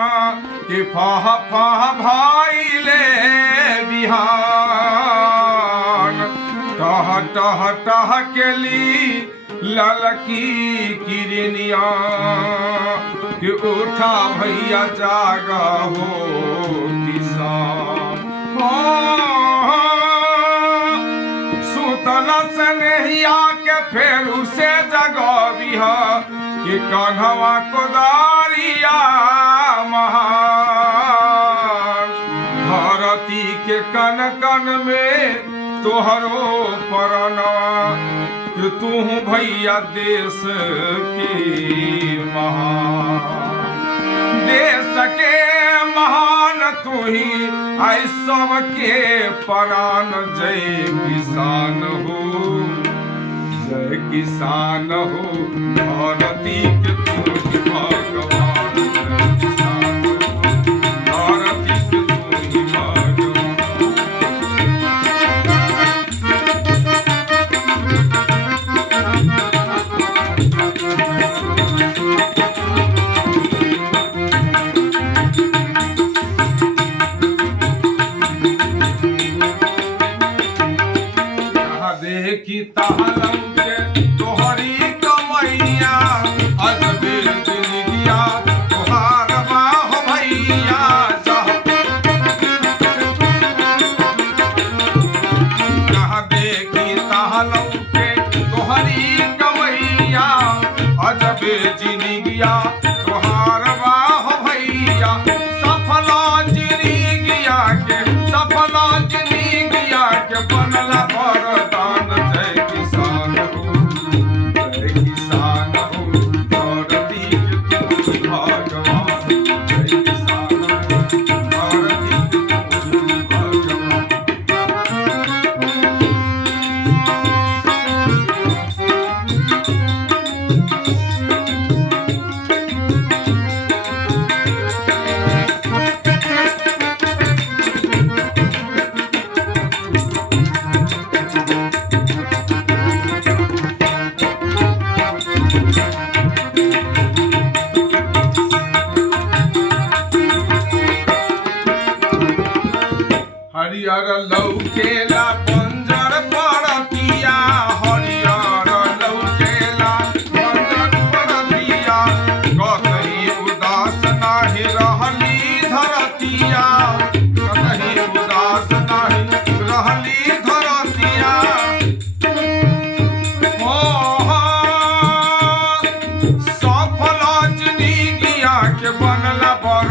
कि फह फह भइले बिहान टह टह टह केली ललकी किरनिया कि उठा भैया जाग हो किसान सुतल स्नेहिया के फेरू से जगबिहा कि कन्हवा कोदारिया महान धरती के कन कन में तोहरो परनवा कि तू भैया देश की महान देश के महान तू ही आई सबके प्राण जय किसान हो जय किसान हो धरती के तू ही भगवान जय किसान हो धरती के तू ही भगवान देखी तालम के तोहरी कमैया अजबे जिंदगिया तोहार बाह भैया कहा देखी तालम के तोहरी कमैया अजबे जिंदगिया तोहार बाह भैया सफला जिंदगिया के बनला वरदान जय किसान हो जय किसान हो धरती के तू ही भगवान जय किसान हो धरती के तू ही भगवान हरियर लौकेला बंजर परतिया हरियर लौकेला बंजर परतिया कतही उदास नाही रहली धरतिया कतही उदास नाही रहली धरतिया सफल जिंदगिया के बनला बर